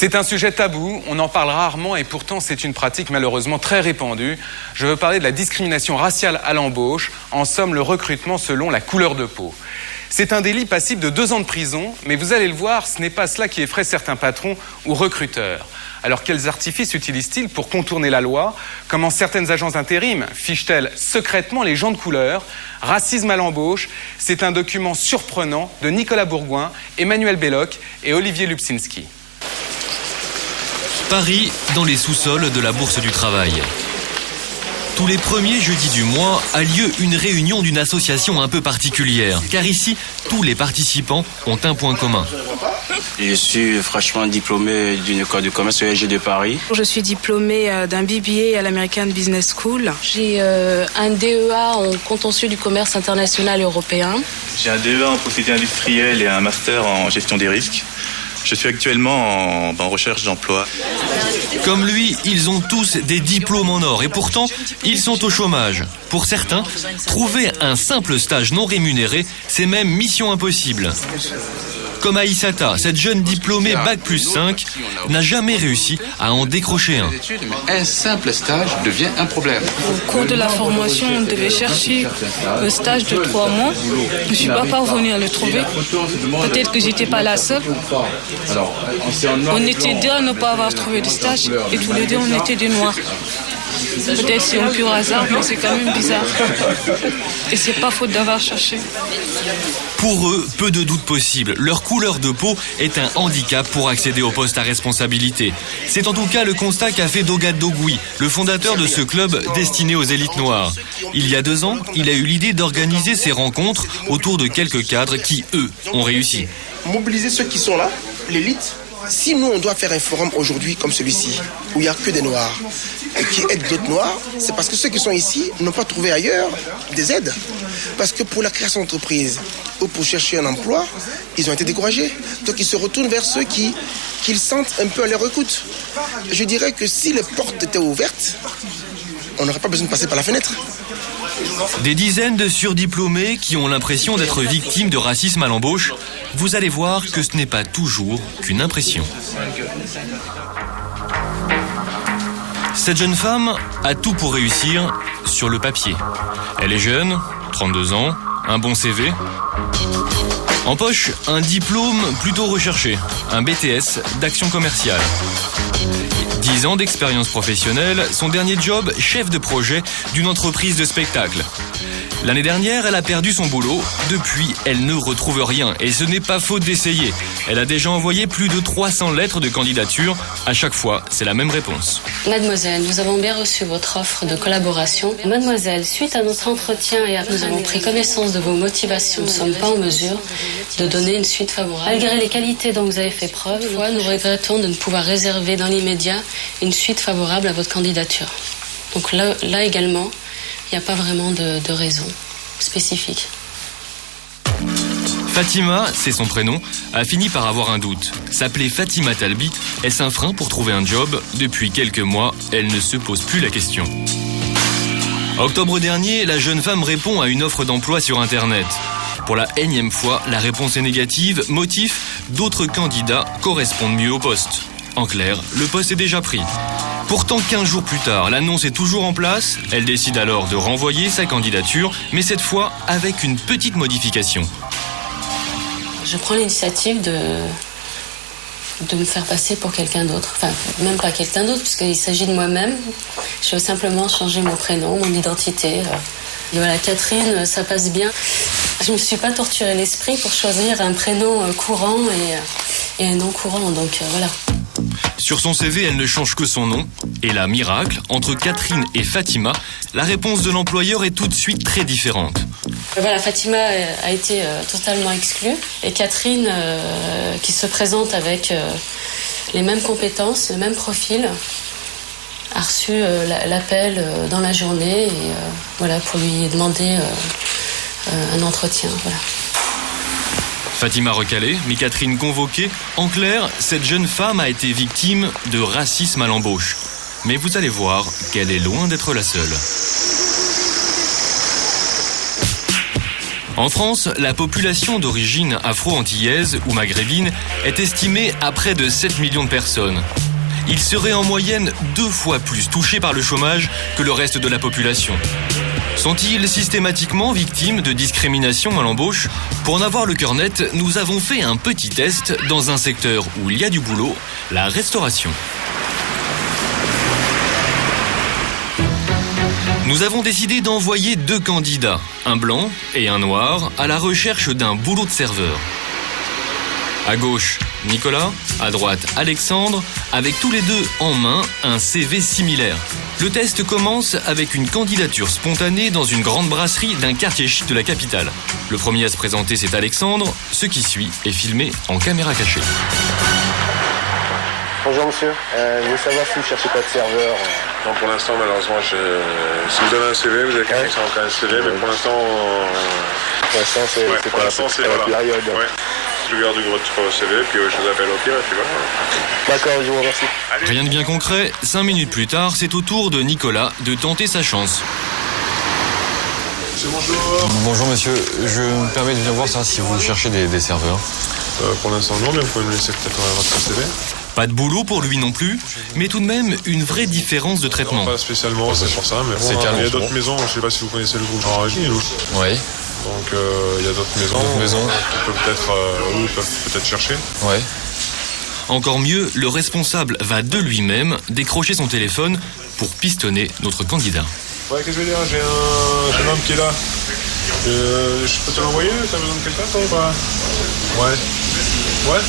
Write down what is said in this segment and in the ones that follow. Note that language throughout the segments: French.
C'est un sujet tabou, on en parle rarement et pourtant c'est une pratique malheureusement très répandue. Je veux parler de la discrimination raciale à l'embauche, en somme le recrutement selon la couleur de peau. C'est un délit passible de 2 ans de prison, mais vous allez le voir, ce n'est pas cela qui effraie certains patrons ou recruteurs. Alors quels artifices utilisent-ils pour contourner la loi? Comment certaines agences d'intérim fichent-elles secrètement les gens de couleur? Racisme à l'embauche, c'est un document surprenant de Nicolas Bourgoin, Emmanuel Belloc et Olivier Lubczynski. Paris, dans les sous-sols de la Bourse du Travail. Tous les premiers jeudis du mois a lieu une réunion d'une association un peu particulière, car ici, tous les participants ont un point commun. Je suis fraîchement diplômé d'une école de commerce ESG de Paris. Je suis diplômée d'un BBA à l'American Business School. J'ai un DEA en contentieux du commerce international européen. J'ai un DEA en procédé industriel et un master en gestion des risques. Je suis actuellement en recherche d'emploi. Comme lui, ils ont tous des diplômes en or et pourtant, ils sont au chômage. Pour certains, trouver un simple stage non rémunéré, c'est même mission impossible. Comme Aïssata, cette jeune diplômée Bac+5 n'a jamais réussi à en décrocher un. Un simple stage devient un problème. Au cours de la formation, on devait chercher un stage de 3 mois. Je ne suis pas parvenue à le trouver. Peut-être que j'étais pas la seule. On était 2 à ne pas avoir trouvé de stage et tous les 2 on était des noirs. Peut-être c'est un pur hasard, mais c'est quand même bizarre. Et c'est pas faute d'avoir cherché. Pour eux, peu de doute possible, leur couleur de peau est un handicap pour accéder au poste à responsabilité. C'est en tout cas le constat qu'a fait Dogat Dogui, le fondateur de ce club destiné aux élites noires. Il y a 2 ans, il a eu l'idée d'organiser ces rencontres autour de quelques cadres qui, eux, ont réussi. Mobiliser ceux qui sont là, l'élite. Si nous, on doit faire un forum aujourd'hui comme celui-ci, où il n'y a que des Noirs, et qui aident d'autres Noirs, c'est parce que ceux qui sont ici n'ont pas trouvé ailleurs des aides. Parce que pour la création d'entreprise ou pour chercher un emploi, ils ont été découragés. Donc ils se retournent vers ceux qu'ils sentent un peu à leur écoute. Je dirais que si les portes étaient ouvertes, on n'aurait pas besoin de passer par la fenêtre. Des dizaines de surdiplômés qui ont l'impression d'être victimes de racisme à l'embauche. Vous allez voir que ce n'est pas toujours qu'une impression. Cette jeune femme a tout pour réussir sur le papier. Elle est jeune, 32 ans, un bon CV. En poche, un diplôme plutôt recherché, un BTS d'action commerciale. 10 ans d'expérience professionnelle, son dernier job, chef de projet d'une entreprise de spectacle. L'année dernière, elle a perdu son boulot. Depuis, elle ne retrouve rien. Et ce n'est pas faute d'essayer. Elle a déjà envoyé plus de 300 lettres de candidature. À chaque fois, c'est la même réponse. Mademoiselle, nous avons bien reçu votre offre de collaboration. Mademoiselle, suite à notre entretien nous avons pris connaissance de vos motivations, nous ne sommes pas en mesure de donner une suite favorable. Malgré les qualités dont vous avez fait preuve, nous regrettons de ne pouvoir réserver dans l'immédiat une suite favorable à votre candidature. Donc là également, il n'y a pas vraiment de raison spécifique. Fatima, c'est son prénom, a fini par avoir un doute. S'appeler Fatima Talbi, est-ce un frein pour trouver un job? Depuis quelques mois, elle ne se pose plus la question. Octobre dernier, la jeune femme répond à une offre d'emploi sur Internet. Pour la énième fois, la réponse est négative. Motif, d'autres candidats correspondent mieux au poste. En clair, le poste est déjà pris. Pourtant, 15 jours plus tard, l'annonce est toujours en place. Elle décide alors de renvoyer sa candidature, mais cette fois avec une petite modification. Je prends l'initiative de me faire passer pour quelqu'un d'autre. Enfin, même pas quelqu'un d'autre, puisqu'il s'agit de moi-même. Je veux simplement changer mon prénom, mon identité. Et voilà, Catherine, ça passe bien. Je ne me suis pas torturé l'esprit pour choisir un prénom courant et un non courant, donc voilà. Sur son CV, elle ne change que son nom. Et là, miracle, entre Catherine et Fatima, la réponse de l'employeur est tout de suite très différente. Voilà, Fatima a été totalement exclue. Et Catherine, qui se présente avec les mêmes compétences, le même profil, a reçu l'appel dans la journée et, voilà, pour lui demander un entretien. Voilà. Fatima recalée, mais Catherine convoquée. En clair, cette jeune femme a été victime de racisme à l'embauche. Mais vous allez voir qu'elle est loin d'être la seule. En France, la population d'origine afro-antillaise ou maghrébine est estimée à près de 7 millions de personnes. Ils seraient en moyenne 2 fois plus touchés par le chômage que le reste de la population. Sont-ils systématiquement victimes de discrimination à l'embauche? Pour en avoir le cœur net, nous avons fait un petit test dans un secteur où il y a du boulot, la restauration. Nous avons décidé d'envoyer 2 candidats, un blanc et un noir, à la recherche d'un boulot de serveur. À gauche, Nicolas, à droite, Alexandre, avec tous les deux en main un CV similaire. Le test commence avec une candidature spontanée dans une grande brasserie d'un quartier chic de la capitale. Le premier à se présenter, c'est Alexandre. Ce qui suit est filmé en caméra cachée. Bonjour monsieur, je veux savoir si vous ne cherchez pas de serveur. Non, pour l'instant, malheureusement, si vous avez un CV, vous avez quelqu'un qui a un CV, mais pour l'instant... c'est pas la période. Ouais. Je garde votre CV, puis je vous appelle au pire, et puis voilà. D'accord, je vous remercie. Rien de bien concret, 5 minutes plus tard, c'est au tour de Nicolas de tenter sa chance. Monsieur, bonjour. Bonjour monsieur, je me permets de venir voir ça si vous cherchez des serveurs. Pour l'instant non, mais vous pouvez me laisser peut-être votre CV. Pas de boulot pour lui non plus, mais tout de même une vraie différence de traitement. Non, pas spécialement, c'est pour ça, mais bon, il y a d'autres maisons, je ne sais pas si vous connaissez le groupe Jean Régie. Oui. Donc il y a d'autres maisons. Ils peuvent peut-être chercher. Oui. Encore mieux, le responsable va de lui-même décrocher son téléphone pour pistonner notre candidat. Ouais, qu'est-ce que je veux dire, j'ai un homme qui est là. Je peux te l'envoyer? T'as besoin de quelqu'un, toi, ou pas? Ouais. Ouais?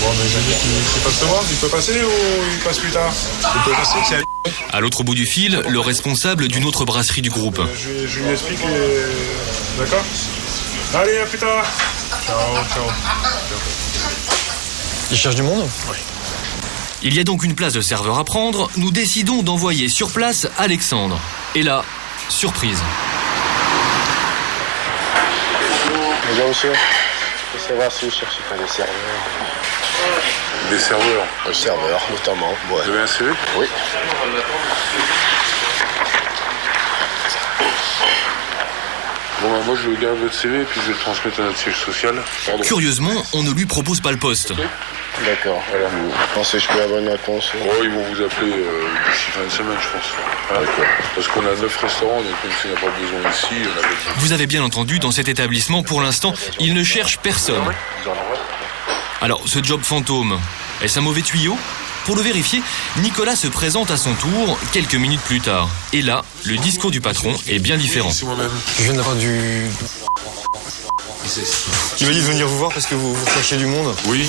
Bon, mais j'ai dit qu'il ne sait pas se voir. Il peut passer ou il passe plus tard? Il peut passer, c'est à l'autre bout du fil, le responsable d'une autre brasserie du groupe. Je lui explique. D'accord? Allez, à plus tard. Ciao. Il cherche du monde? Oui. Il y a donc une place de serveur à prendre. Nous décidons d'envoyer sur place Alexandre. Et là, surprise. Bonjour monsieur, je veux savoir si vous cherchez pas des serveurs. Des serveurs? Serveurs, notamment. Ouais. Vous avez un CV? Oui. Bon, moi je garde votre CV et puis je vais le transmettre à notre siège social. Pardon. Curieusement, on ne lui propose pas le poste. Okay. D'accord. Voilà. Vous pensez que je peux avoir une réponse? Oh, ils vont vous appeler d'ici fin de semaine, je pense. Ah, d'accord. Parce qu'on a 9 restaurants, donc même s'il n'y a pas besoin ici, on a besoin. Vous avez bien entendu, dans cet établissement, pour l'instant, il ne cherche personne. Alors, ce job fantôme, est-ce un mauvais tuyau? Pour le vérifier, Nicolas se présente à son tour quelques minutes plus tard. Et là, le discours du patron est bien différent. C'est moi-même. Je viens d'avoir du... Il m'a dit de venir vous voir parce que vous cherchez du monde. Oui.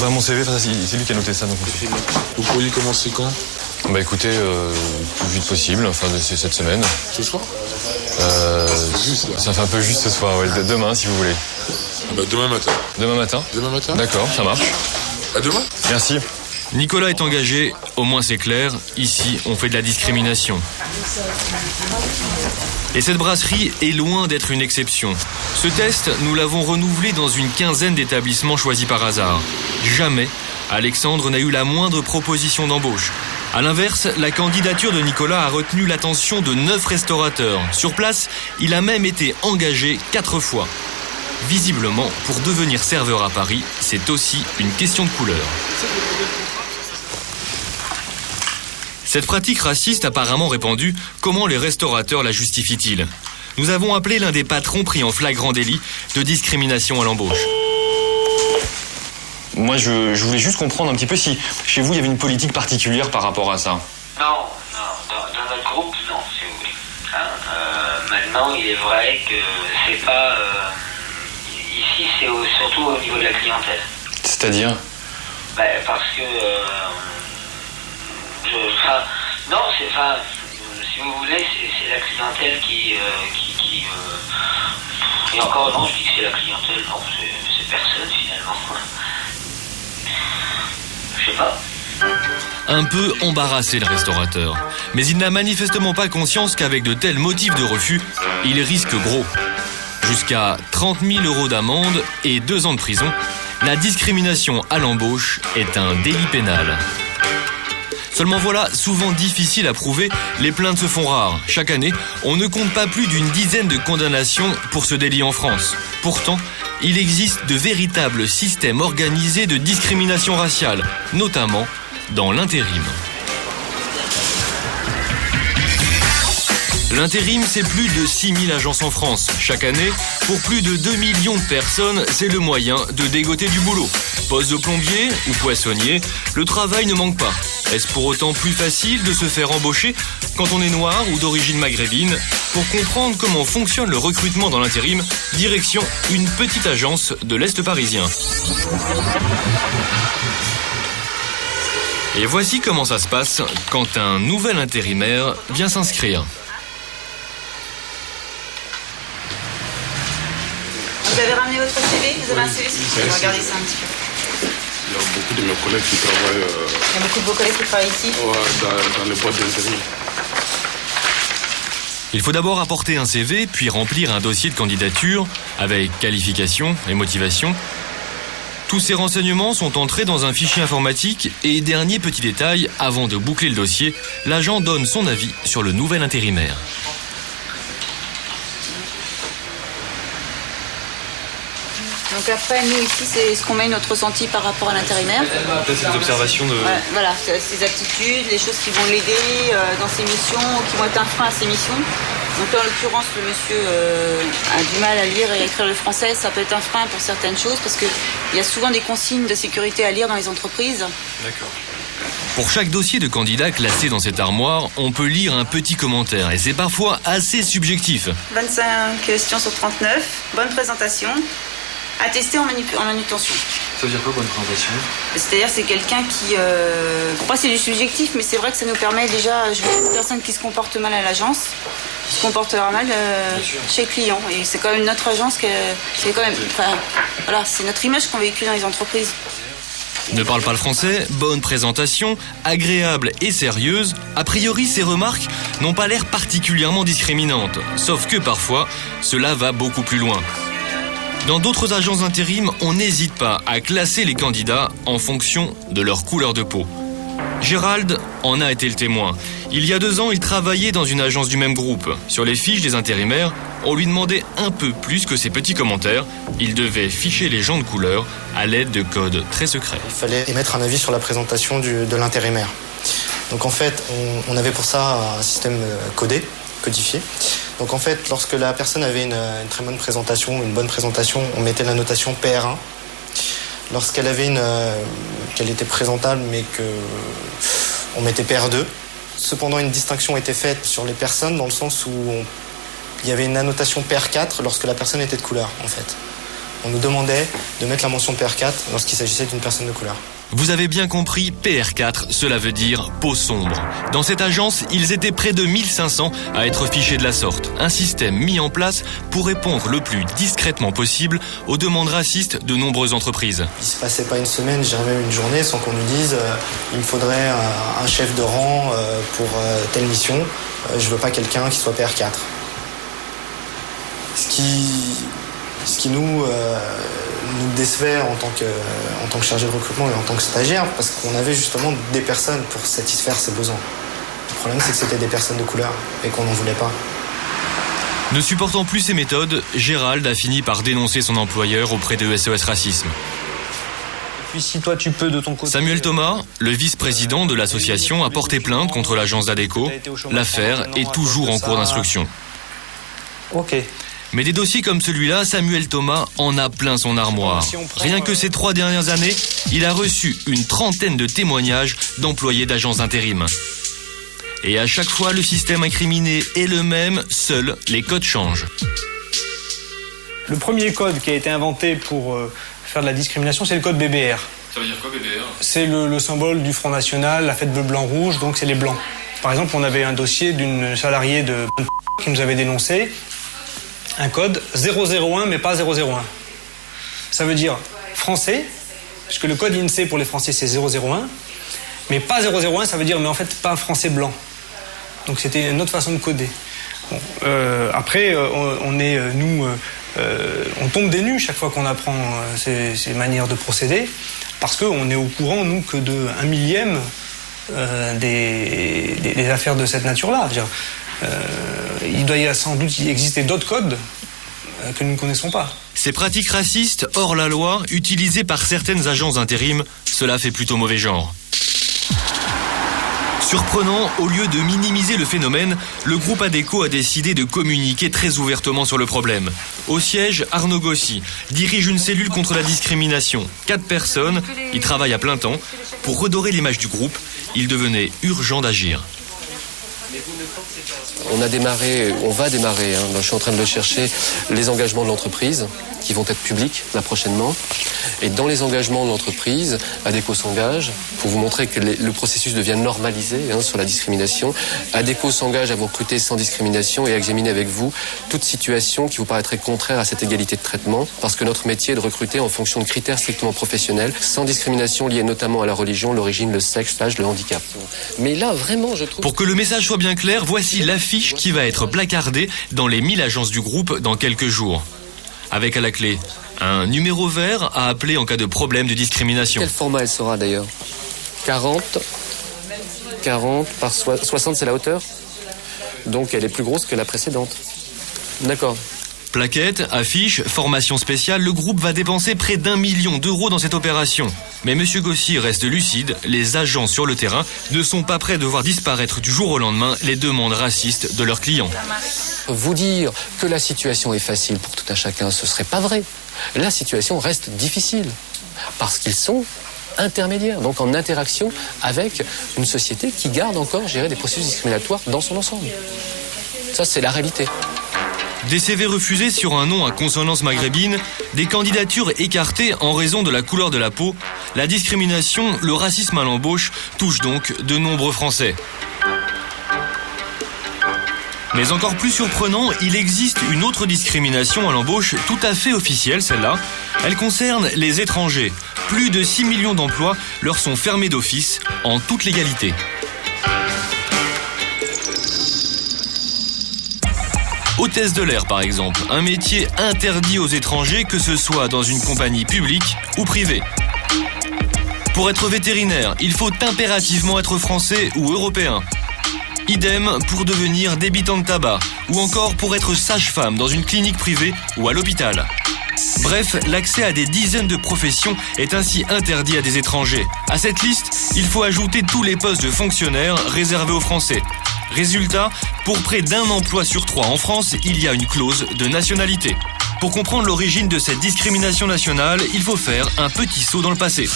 Bah, mon CV, c'est lui qui a noté ça. Donc... Vous pourriez commencer quand? Bah écoutez, plus vite possible, enfin c'est cette semaine. Ce soir? Juste, ça fait un peu juste ce soir, ouais. Demain si vous voulez. Bah, demain matin. Demain matin? Demain matin? D'accord, ça marche. À demain? Merci. Nicolas est engagé, au moins c'est clair, ici on fait de la discrimination. Et cette brasserie est loin d'être une exception. Ce test, nous l'avons renouvelé dans une quinzaine d'établissements choisis par hasard. Jamais Alexandre n'a eu la moindre proposition d'embauche. A l'inverse, la candidature de Nicolas a retenu l'attention de 9 restaurateurs. Sur place, il a même été engagé 4 fois. Visiblement, pour devenir serveur à Paris, c'est aussi une question de couleur. Cette pratique raciste apparemment répandue, comment les restaurateurs la justifient-ils? Nous avons appelé l'un des patrons pris en flagrant délit de discrimination à l'embauche. Moi, je voulais juste comprendre un petit peu si chez vous, il y avait une politique particulière par rapport à ça. Non, dans notre groupe, non, si vous voulez. Maintenant, il est vrai que c'est pas... ici, c'est surtout au niveau de la clientèle. C'est-à-dire? Parce que... si vous voulez, c'est la clientèle qui et encore non, je dis que c'est la clientèle, non, c'est personne finalement. Je sais pas. Un peu embarrassé le restaurateur, mais il n'a manifestement pas conscience qu'avec de tels motifs de refus, il risque gros. Jusqu'à 30 000 € d'amende et 2 ans de prison, la discrimination à l'embauche est un délit pénal. Seulement voilà, souvent difficile à prouver, les plaintes se font rares. Chaque année, on ne compte pas plus d'une dizaine de condamnations pour ce délit en France. Pourtant, il existe de véritables systèmes organisés de discrimination raciale, notamment dans l'intérim. L'intérim, c'est plus de 6000 agences en France. Chaque année, pour plus de 2 millions de personnes, c'est le moyen de dégoter du boulot. Poste de plombier ou poissonnier, le travail ne manque pas. Est-ce pour autant plus facile de se faire embaucher quand on est noir ou d'origine maghrébine? Pour comprendre comment fonctionne le recrutement dans l'intérim, direction une petite agence de l'Est parisien. Et voici comment ça se passe quand un nouvel intérimaire vient s'inscrire. Vous avez ramené votre CV? Vous avez un CV? Regardez ça un petit peu. Il y a beaucoup de mes collègues qui travaillent... Il y a beaucoup de vos collègues qui travaillent ici? Dans les boîtes d'intérim. Il faut d'abord apporter un CV, puis remplir un dossier de candidature avec qualification et motivation. Tous ces renseignements sont entrés dans un fichier informatique et dernier petit détail, avant de boucler le dossier, l'agent donne son avis sur le nouvel intérimaire. Donc après, nous ici, c'est ce qu'on met notre ressenti par rapport à l'intérimaire. C'est des observations de... Ouais, voilà, ses aptitudes, les choses qui vont l'aider dans ses missions, qui vont être un frein à ses missions. Donc là, en l'occurrence, le monsieur a du mal à lire et à écrire le français. Ça peut être un frein pour certaines choses parce qu'il y a souvent des consignes de sécurité à lire dans les entreprises. D'accord. Pour chaque dossier de candidat classé dans cette armoire, on peut lire un petit commentaire et c'est parfois assez subjectif. 25 questions sur 39, bonne présentation. Attesté en manutention. Ça veut dire quoi, bonne présentation? C'est-à-dire c'est quelqu'un qui... Pour moi c'est du subjectif, mais c'est vrai que ça nous permet déjà... Je vois une personne qui se comporte mal à l'agence, qui se comporte mal chez le client. Et c'est quand même notre agence qui... C'est quand même... Enfin, voilà, c'est notre image qu'on véhicule dans les entreprises. Ne parle pas le français, bonne présentation, agréable et sérieuse. A priori, ces remarques n'ont pas l'air particulièrement discriminantes. Sauf que parfois, cela va beaucoup plus loin. Dans d'autres agences d'intérim, on n'hésite pas à classer les candidats en fonction de leur couleur de peau. Gérald en a été le témoin. Il y a 2 ans, il travaillait dans une agence du même groupe. Sur les fiches des intérimaires, on lui demandait un peu plus que ses petits commentaires. Il devait ficher les gens de couleur à l'aide de codes très secrets. Il fallait émettre un avis sur la présentation de l'intérimaire. Donc en fait, on avait pour ça un système codifié. Donc en fait, lorsque la personne avait une très bonne présentation, on mettait la notation PR1. Lorsqu'elle avait qu'elle était présentable, mais on mettait PR2. Cependant, une distinction était faite sur les personnes dans le sens où il y avait une annotation PR4 lorsque la personne était de couleur, en fait. On nous demandait de mettre la mention PR4 lorsqu'il s'agissait d'une personne de couleur. Vous avez bien compris, PR4, cela veut dire peau sombre. Dans cette agence, ils étaient près de 1500 à être fichés de la sorte. Un système mis en place pour répondre le plus discrètement possible aux demandes racistes de nombreuses entreprises. Il ne se passait pas une semaine, j'ai même une journée sans qu'on nous dise il me faudrait un chef de rang pour telle mission. Je veux pas quelqu'un qui soit PR4. Ce qui nous décevait en tant que chargé de recrutement et en tant que stagiaire, parce qu'on avait justement des personnes pour satisfaire ces besoins. Le problème, c'est que c'était des personnes de couleur et qu'on n'en voulait pas. Ne supportant plus ces méthodes, Gérald a fini par dénoncer son employeur auprès de SOS Racisme. Puis si toi tu peux de ton côté... Samuel Thomas, le vice-président de l'association, a porté plainte contre l'agence d'Adecco. L'affaire est toujours en cours d'instruction. Ok. Mais des dossiers comme celui-là, Samuel Thomas en a plein son armoire. Rien que ces 3 dernières années, il a reçu une 30aine de témoignages d'employés d'agences d'intérim. Et à chaque fois, le système incriminé est le même, seuls les codes changent. Le premier code qui a été inventé pour faire de la discrimination, c'est le code BBR. Ça veut dire quoi, BBR? C'est le symbole du Front National, la fête bleu, blanc, rouge, donc c'est les blancs. Par exemple, on avait un dossier d'une salariée de qui nous avait dénoncé un code 001, mais pas 001. Ça veut dire français, parce que le code INSEE pour les Français, c'est 001, mais pas 001, ça veut dire, mais en fait, pas un français blanc. Donc c'était une autre façon de coder. Bon, après, on tombe des nues chaque fois qu'on apprend ces manières de procéder, parce qu'on est au courant, nous, que de 1 millième des affaires de cette nature-là. Il doit y avoir sans doute exister d'autres codes que nous ne connaissons pas. Ces pratiques racistes hors la loi, utilisées par certaines agences d'intérim, cela fait plutôt mauvais genre. Surprenant, au lieu de minimiser le phénomène, le groupe Adecco a décidé de communiquer très ouvertement sur le problème. Au siège, Arnaud Gossy dirige une cellule contre la discrimination. 4 personnes y travaillent à plein temps. Pour redorer l'image du groupe, il devenait urgent d'agir. On va démarrer, je suis en train de le chercher, les engagements de l'entreprise qui vont être publics là prochainement. Et dans les engagements de l'entreprise, Adecco s'engage, pour vous montrer que le processus devient normalisé sur la discrimination. Adecco s'engage à vous recruter sans discrimination et à examiner avec vous toute situation qui vous paraîtrait contraire à cette égalité de traitement, parce que notre métier est de recruter en fonction de critères strictement professionnels, sans discrimination liée notamment à la religion, l'origine, le sexe, l'âge, le handicap. Mais là, vraiment, je trouve... Pour que le message soit bien clair, voici l'affiche qui va être placardée dans les 1000 agences du groupe dans quelques jours. Avec à la clé un numéro vert à appeler en cas de problème de discrimination. Quel format elle sera d'ailleurs ? 40 par 60, c'est la hauteur ? Donc elle est plus grosse que la précédente. D'accord. Plaquettes, affiches, formation spéciale, le groupe va dépenser près d'1 million d'euros dans cette opération. Mais M. Gossy reste lucide, les agents sur le terrain ne sont pas prêts de voir disparaître du jour au lendemain les demandes racistes de leurs clients. Vous dire que la situation est facile pour tout un chacun, ce serait pas vrai. La situation reste difficile parce qu'ils sont intermédiaires, donc en interaction avec une société qui garde encore gérer des processus discriminatoires dans son ensemble. Ça, c'est la réalité. Des CV refusés sur un nom à consonance maghrébine, des candidatures écartées en raison de la couleur de la peau, la discrimination, le racisme à l'embauche touchent donc de nombreux Français. Mais encore plus surprenant, il existe une autre discrimination à l'embauche tout à fait officielle, celle-là. Elle concerne les étrangers. Plus de 6 millions d'emplois leur sont fermés d'office en toute légalité. Hôtesse de l'air, par exemple, un métier interdit aux étrangers, que ce soit dans une compagnie publique ou privée. Pour être vétérinaire, il faut impérativement être français ou européen. Idem pour devenir débitant de tabac, ou encore pour être sage-femme dans une clinique privée ou à l'hôpital. Bref, l'accès à des dizaines de professions est ainsi interdit à des étrangers. À cette liste, il faut ajouter tous les postes de fonctionnaires réservés aux Français. Résultat, pour près d'1 emploi sur 3 en France, il y a une clause de nationalité. Pour comprendre l'origine de cette discrimination nationale, il faut faire un petit saut dans le passé.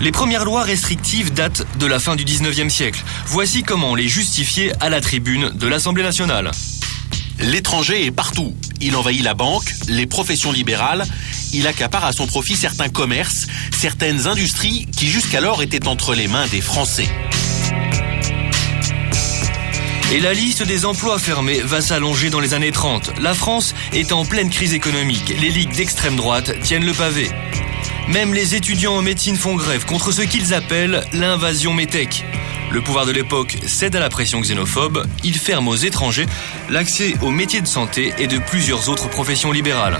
Les premières lois restrictives datent de la fin du 19e siècle. Voici comment les justifier à la tribune de l'Assemblée nationale. L'étranger est partout. Il envahit la banque, les professions libérales. Il accapare à son profit certains commerces, certaines industries qui jusqu'alors étaient entre les mains des Français. Et la liste des emplois fermés va s'allonger dans les années 30. La France est en pleine crise économique. Les ligues d'extrême droite tiennent le pavé. Même les étudiants en médecine font grève contre ce qu'ils appellent l'invasion métèque. Le pouvoir de l'époque cède à la pression xénophobe. Il ferme aux étrangers l'accès aux métiers de santé et de plusieurs autres professions libérales.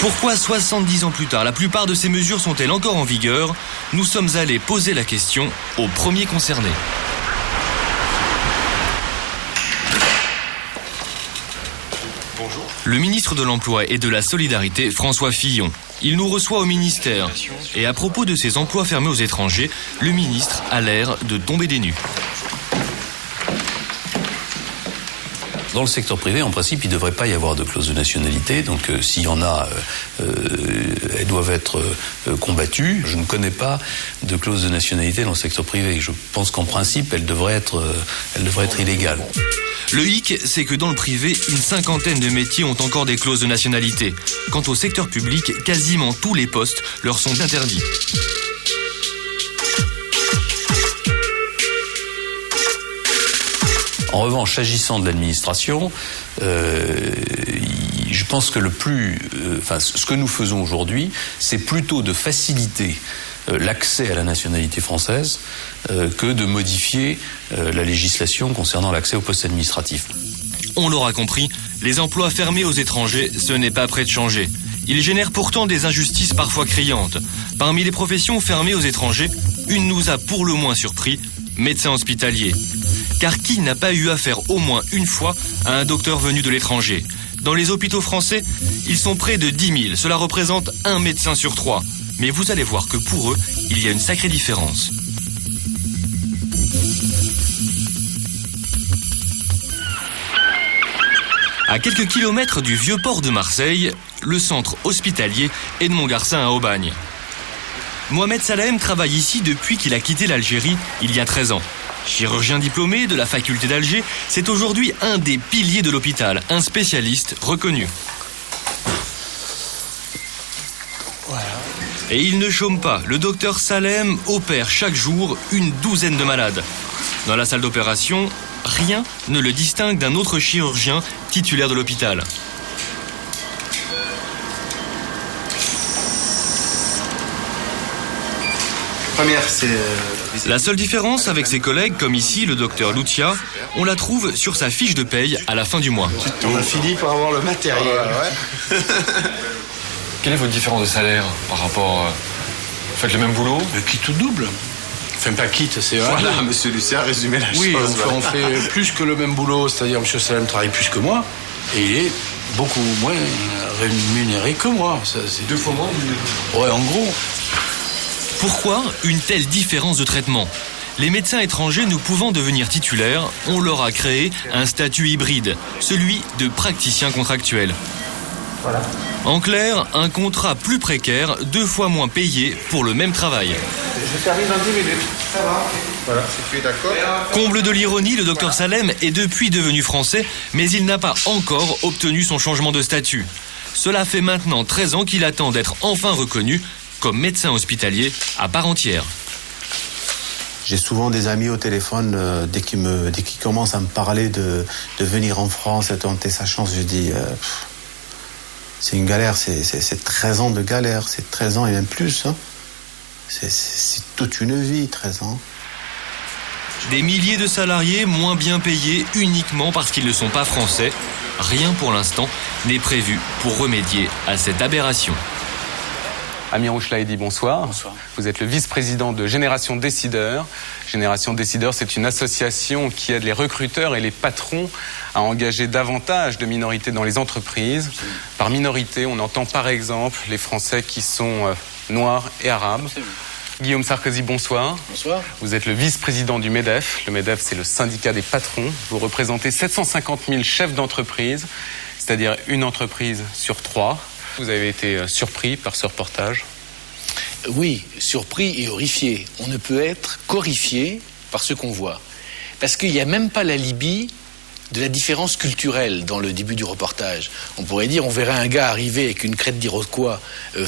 Pourquoi 70 ans plus tard, la plupart de ces mesures sont-elles encore en vigueur ? Nous sommes allés poser la question aux premiers concernés. Bonjour. Le ministre de l'Emploi et de la Solidarité, François Fillon. Il nous reçoit au ministère. Et à propos de ces emplois fermés aux étrangers, le ministre a l'air de tomber des nues. Dans le secteur privé, en principe, il ne devrait pas y avoir de clause de nationalité. Donc, s'il y en a, elles doivent être combattues. Je ne connais pas de clause de nationalité dans le secteur privé. Je pense qu'en principe, elle devrait être illégale. Le hic, c'est que dans le privé, une 50aine de métiers ont encore des clauses de nationalité. Quant au secteur public, quasiment tous les postes leur sont interdits. En revanche, s'agissant de l'administration, je pense que ce que nous faisons aujourd'hui, c'est plutôt de faciliter l'accès à la nationalité française que de modifier la législation concernant l'accès aux postes administratifs. On l'aura compris, les emplois fermés aux étrangers, ce n'est pas près de changer. Ils génèrent pourtant des injustices parfois criantes. Parmi les professions fermées aux étrangers, une nous a pour le moins surpris, médecin hospitalier. Car qui n'a pas eu affaire au moins une fois à un docteur venu de l'étranger? Dans les hôpitaux français, ils sont près de 10 000. Cela représente un médecin sur 3. Mais vous allez voir que pour eux, il y a une sacrée différence. À quelques kilomètres du vieux port de Marseille, le centre hospitalier Edmond Garcin à Aubagne. Mohamed Salem travaille ici depuis qu'il a quitté l'Algérie il y a 13 ans. Chirurgien diplômé de la faculté d'Alger, c'est aujourd'hui un des piliers de l'hôpital, un spécialiste reconnu. Voilà. Et il ne chôme pas. Le docteur Salem opère chaque jour une douzaine de malades. Dans la salle d'opération, rien ne le distingue d'un autre chirurgien titulaire de l'hôpital. La seule différence avec ses collègues, comme ici le docteur Lucia, on la trouve sur sa fiche de paye à la fin du mois. On a fini par avoir le matériel. Quelle est votre différence de salaire par rapport... Vous faites le même boulot? Quitte ou double. Enfin, pas quitte, c'est... Voilà, monsieur Lucia a résumé la chose. Oui, on fait plus que le même boulot, c'est-à-dire monsieur Salem travaille plus que moi, et il est beaucoup moins rémunéré que moi. Ça, c'est 2 fois moins rémunéré? Ouais, en gros. Pourquoi une telle différence de traitement? Les médecins étrangers ne pouvant devenir titulaires, on leur a créé un statut hybride, celui de praticien contractuel. Voilà. En clair, un contrat plus précaire, 2 fois moins payé pour le même travail. Je termine dans 10 minutes. Ça va. Voilà, si tu es d'accord. Comble de l'ironie, le docteur Salem est depuis devenu français, mais il n'a pas encore obtenu son changement de statut. Cela fait maintenant 13 ans qu'il attend d'être enfin reconnu comme médecin hospitalier à part entière. J'ai souvent des amis au téléphone, dès qu'ils commencent à me parler de venir en France et tenter sa chance, je dis, c'est une galère, c'est 13 ans de galère, c'est 13 ans et même plus. Hein. C'est toute une vie, 13 ans. Des milliers de salariés moins bien payés uniquement parce qu'ils ne sont pas français. Rien pour l'instant n'est prévu pour remédier à cette aberration. Amir Ouchlaïdi, bonsoir. Bonsoir. Vous êtes le vice-président de Génération Décideurs. Génération Décideurs, c'est une association qui aide les recruteurs et les patrons à engager davantage de minorités dans les entreprises. Par minorité, on entend par exemple les Français qui sont noirs et arabes. Guillaume Sarkozy, bonsoir. Bonsoir. Vous êtes le vice-président du MEDEF. Le MEDEF, c'est le syndicat des patrons. Vous représentez 750 000 chefs d'entreprise, c'est-à-dire une entreprise sur 3. Vous avez été surpris par ce reportage? Oui, surpris et horrifié. On ne peut être qu'horrifié par ce qu'on voit. Parce qu'il n'y a même pas la Libye de la différence culturelle dans le début du reportage. On pourrait dire, on verrait un gars arriver avec une crête d'Iroquois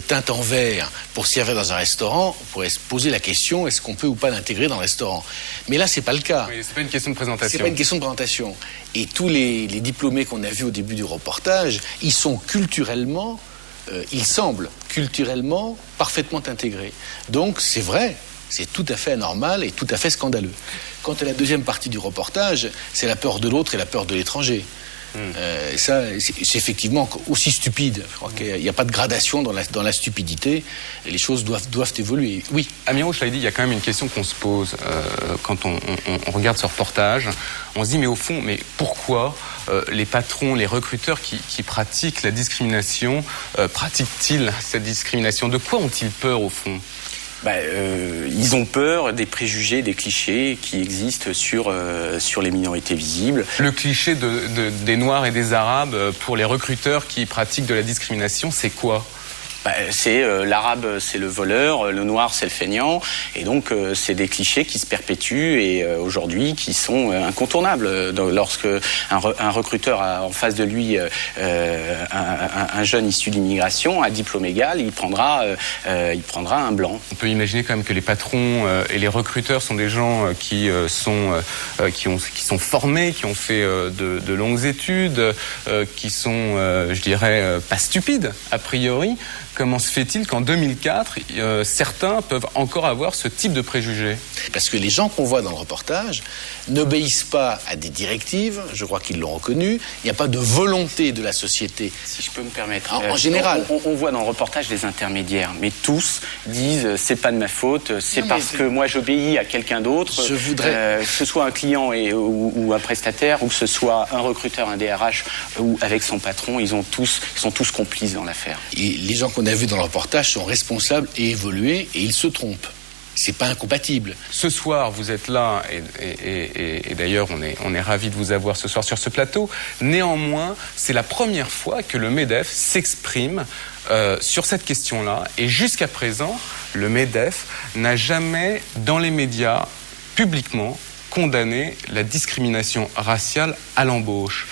teinte en vert pour servir dans un restaurant. On pourrait se poser la question, est-ce qu'on peut ou pas l'intégrer dans le restaurant? Mais là, c'est pas le cas. Oui, c'est pas une question de présentation. C'est pas une question de présentation. Et tous les diplômés qu'on a vus au début du reportage, ils sont culturellement... il semble culturellement parfaitement intégré. Donc c'est vrai, c'est tout à fait anormal et tout à fait scandaleux. Quant à la deuxième partie du reportage, c'est la peur de l'autre et la peur de l'étranger. Ça, c'est effectivement aussi stupide. Je crois qu'il n'y a pas de gradation dans la stupidité. Et les choses doivent évoluer. Oui. Amir Ouchlaïdi, il y a quand même une question qu'on se pose quand on regarde ce reportage. On se dit, mais au fond, mais pourquoi les patrons, les recruteurs qui pratiquent la discrimination, pratiquent-ils cette discrimination? De quoi ont-ils peur, au fond? Ils ont peur des préjugés, des clichés qui existent sur les minorités visibles. Le cliché des Noirs et des Arabes pour les recruteurs qui pratiquent de la discrimination, c'est quoi? C'est l'arabe, c'est le voleur, le noir, c'est le feignant, et donc c'est des clichés qui se perpétuent et aujourd'hui qui sont incontournables. Lorsque un recruteur a en face de lui un jeune issu d'immigration, un diplôme égal, il prendra un blanc. On peut imaginer quand même que les patrons et les recruteurs sont des gens qui sont formés, qui ont fait de longues études, qui sont, je dirais, pas stupides a priori. Comment se fait-il qu'en 2004, certains peuvent encore avoir ce type de préjugés? Parce que les gens qu'on voit dans le reportage n'obéissent pas à des directives, je crois qu'ils l'ont reconnu, il n'y a pas de volonté de la société. Si je peux me permettre. En général. On voit dans le reportage des intermédiaires, mais tous disent c'est pas de ma faute, c'est parce que moi j'obéis à quelqu'un d'autre. Je voudrais... que ce soit un client ou un prestataire, ou que ce soit un recruteur, un DRH, ou avec son patron, ils sont tous complices dans l'affaire. Et les gens qu'on a vus dans le reportage sont responsables et évolués, et ils se trompent. C'est pas incompatible. Ce soir, vous êtes là, et d'ailleurs, on est ravis de vous avoir ce soir sur ce plateau. Néanmoins, c'est la première fois que le MEDEF s'exprime sur cette question-là. Et jusqu'à présent, le MEDEF n'a jamais, dans les médias, publiquement, condamné la discrimination raciale à l'embauche.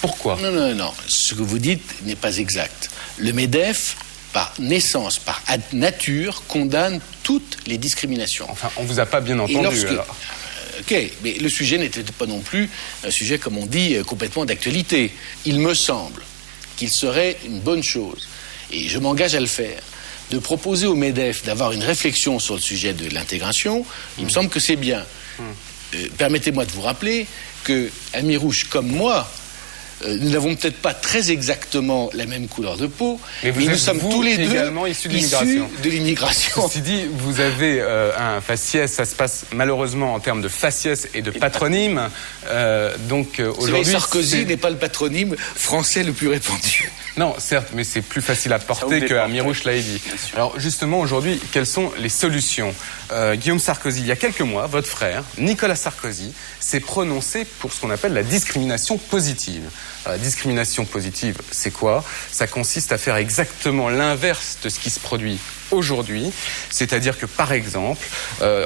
Pourquoi? Non. Ce que vous dites n'est pas exact. Le MEDEF, par naissance, par nature, condamne toutes les discriminations. Enfin, on vous a pas bien entendu, alors. Ok, mais le sujet n'était pas non plus un sujet, comme on dit, complètement d'actualité. Il me semble qu'il serait une bonne chose, et je m'engage à le faire, de proposer au MEDEF d'avoir une réflexion sur le sujet de l'intégration. Il me semble que c'est bien. Permettez-moi de vous rappeler que Amirouche, comme moi, nous n'avons peut-être pas très exactement la même couleur de peau, mais nous sommes tous les deux issus de l'immigration. Ceci dit, vous avez un faciès, ça se passe malheureusement en termes de faciès et de patronyme. Donc aujourd'hui, Sarkozy n'est pas le patronyme français le plus répandu. Non, certes, mais c'est plus facile à porter que Amirouche l'a dit. Alors justement, aujourd'hui, quelles sont les solutions? Guillaume Sarkozy, il y a quelques mois, votre frère, Nicolas Sarkozy, s'est prononcé pour ce qu'on appelle la discrimination positive. La discrimination positive, c'est quoi? Ça consiste à faire exactement l'inverse de ce qui se produit aujourd'hui, c'est-à-dire que par exemple,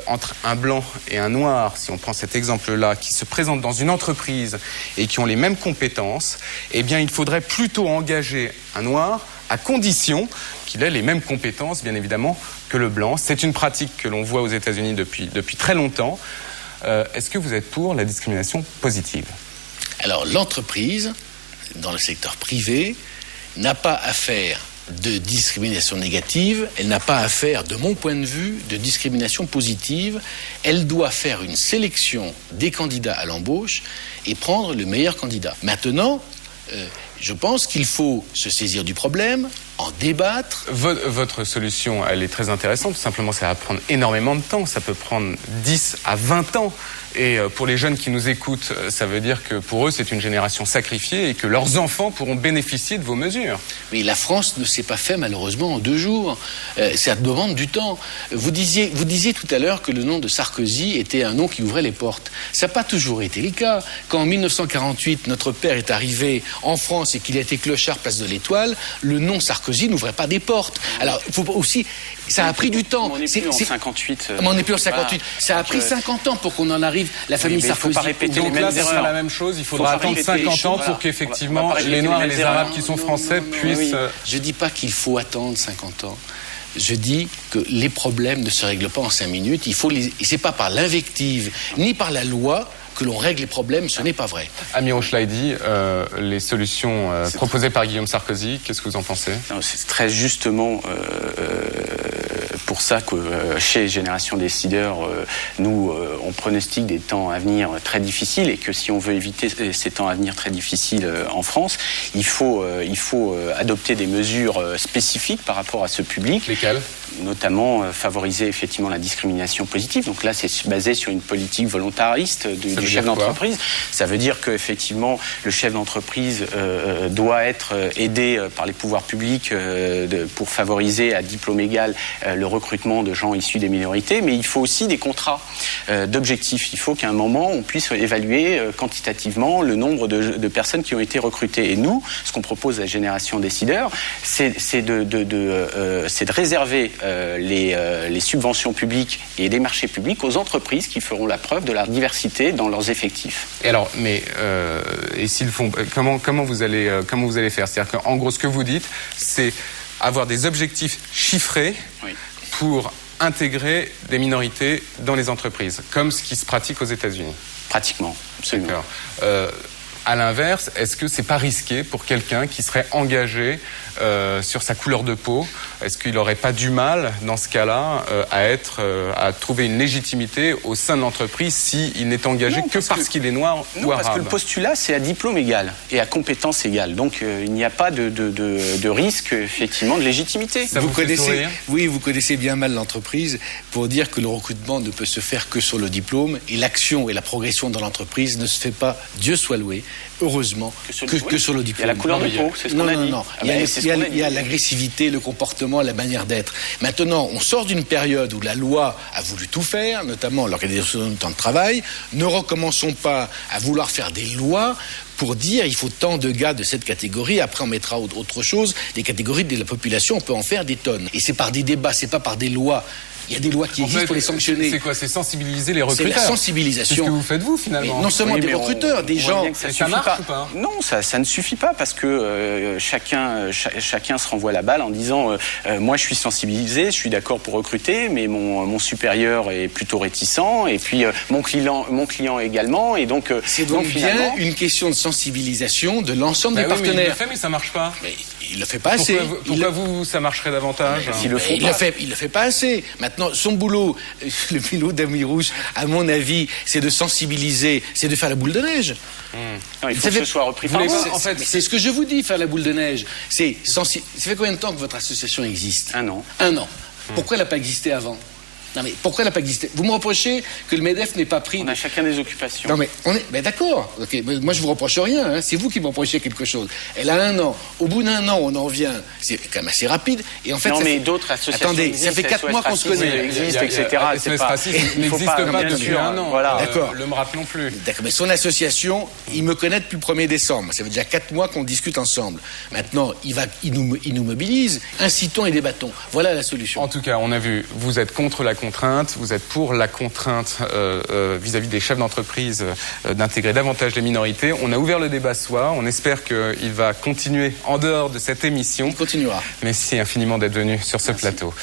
entre un blanc et un noir, si on prend cet exemple-là, qui se présentent dans une entreprise et qui ont les mêmes compétences, eh bien il faudrait plutôt engager un noir à condition qu'il ait les mêmes compétences, bien évidemment, que le blanc. C'est une pratique que l'on voit aux États-Unis depuis très longtemps. Est-ce que vous êtes pour la discrimination positive? Alors l'entreprise, dans le secteur privé, n'a pas à faire de discrimination négative, elle n'a pas à faire, de mon point de vue, de discrimination positive. Elle doit faire une sélection des candidats à l'embauche et prendre le meilleur candidat. Maintenant, je pense qu'il faut se saisir du problème, en débattre. Votre solution, elle est très intéressante. Tout simplement, ça va prendre énormément de temps. Ça peut prendre 10 à 20 ans. Et pour les jeunes qui nous écoutent, ça veut dire que pour eux, c'est une génération sacrifiée et que leurs enfants pourront bénéficier de vos mesures. Mais la France ne s'est pas fait malheureusement en 2 jours. Ça demande du temps. Vous disiez tout à l'heure que le nom de Sarkozy était un nom qui ouvrait les portes. Ça n'a pas toujours été le cas. Quand en 1948, notre père est arrivé en France et qu'il a été clochard place de l'Étoile, le nom Sarkozy n'ouvrait pas des portes. Alors, il faut aussi... Ça a pris du temps. On n'est plus en 58. On n'est plus en 58. Ça a pris 50 ans pour qu'on en arrive, la famille Sarkozy. Il ne faut pas répéter donc les mêmes là, ce erreurs. sera la même chose. Il faudra attendre 50 ans pour qu'effectivement les Noirs et les Arabes qui sont français puissent... Je ne dis pas qu'il faut attendre 50 ans. Je dis que les problèmes ne se règlent pas en 5 minutes. Ce n'est pas par l'invective ni par la loi que l'on règle les problèmes, ce n'est pas vrai. Amirouche l'a dit, les solutions proposées par Guillaume Sarkozy, qu'est-ce que vous en pensez? C'est très justement pour ça que chez Génération Décideur, nous, on pronostique des temps à venir très difficiles et que si on veut éviter ces temps à venir très difficiles en France, il faut adopter des mesures spécifiques par rapport à ce public. Lesquelles? Notamment favoriser effectivement la discrimination positive. Donc là, c'est basé sur une politique volontariste du chef d'entreprise. Ça veut dire qu'effectivement, le chef d'entreprise doit être aidé par les pouvoirs publics pour favoriser à diplôme égal le recrutement de gens issus des minorités. Mais il faut aussi des contrats d'objectifs. Il faut qu'à un moment, on puisse évaluer quantitativement le nombre de personnes qui ont été recrutées. Et nous, ce qu'on propose à la Génération Décideur, c'est de réserver les subventions publiques et les marchés publics aux entreprises qui feront la preuve de la diversité dans leurs effectifs. Et alors, mais et s'ils font, comment vous allez faire? C'est-à-dire qu'en gros, ce que vous dites, c'est avoir des objectifs chiffrés pour intégrer des minorités dans les entreprises, comme ce qui se pratique aux États-Unis. Pratiquement, absolument. À l'inverse, est-ce que c'est pas risqué pour quelqu'un qui serait engagé sur sa couleur de peau. Est-ce qu'il n'aurait pas du mal, dans ce cas-là, à trouver une légitimité au sein de l'entreprise s'il n'est engagé parce qu'il est noir ou arabe? Parce que le postulat, c'est à diplôme égal et à compétence égale. Donc il n'y a pas de risque, effectivement, de légitimité. Vous connaissez bien mal l'entreprise pour dire que le recrutement ne peut se faire que sur le diplôme et l'action et la progression dans l'entreprise ne se fait pas, Dieu soit loué, heureusement, que sur le diplôme. Il y a la couleur de peau, c'est ce qu'on a dit. Non. Il y a l'agressivité, le comportement, la manière d'être. Maintenant, on sort d'une période où la loi a voulu tout faire, notamment l'organisation du temps de travail. Ne recommençons pas à vouloir faire des lois pour dire il faut tant de gars de cette catégorie, après on mettra autre chose. Les catégories de la population, on peut en faire des tonnes. Et c'est par des débats, c'est pas par des lois. Il y a des lois qui existent pour les sanctionner. C'est quoi? C'est sensibiliser les recruteurs. C'est la sensibilisation. C'est ce que vous faites, vous, finalement. Mais non seulement des recruteurs, des gens... Ça marche ou pas? Non, ça ne suffit pas parce que chacun se renvoie la balle en disant moi, je suis sensibilisé, je suis d'accord pour recruter, mais mon supérieur est plutôt réticent, et puis mon client également, et donc... C'est donc finalement bien une question de sensibilisation de l'ensemble des partenaires. Oui, il le fait, mais ça marche pas. Mais il le fait pas assez. Pourquoi vous, ça marcherait davantage? Il le fait pas assez. Maintenant, son boulot, le boulot d'Amirouche, à mon avis, c'est de sensibiliser, c'est de faire la boule de neige. Non, il faut que ce soit repris par moi. En fait, c'est ce que je vous dis, faire la boule de neige. Ça fait combien de temps que votre association existe? 1 an. 1 an. Pourquoi elle n'a pas existé avant? Non mais pourquoi elle n'a pas existé? Vous me reprochez que le MEDEF n'ait pas pris... On a chacun des occupations. Non mais d'accord. Okay. Moi je vous reproche rien. Hein. C'est vous qui me reprochez quelque chose. Elle a 1 an. Au bout d'1 an, on en vient. C'est quand même assez rapide. Et en fait, non mais d'autres associations. Attendez, existent, ça fait 4 mois qu'on se connaît. Existe, etc. SOS Racisme n'existe pas depuis 1 an. Voilà. D'accord. Le me rappelons plus. D'accord. Mais son association, il me connaît depuis le 1er décembre. Ça fait déjà 4 mois qu'on discute ensemble. Maintenant, il nous mobilise. Incitons et débattons. Voilà la solution. En tout cas, on a vu. Vous êtes contre la contrainte. Vous êtes pour la contrainte vis-à-vis des chefs d'entreprise d'intégrer davantage les minorités. On a ouvert le débat ce soir. On espère qu'il va continuer en dehors de cette émission. Il continuera. Merci infiniment d'être venu sur ce plateau.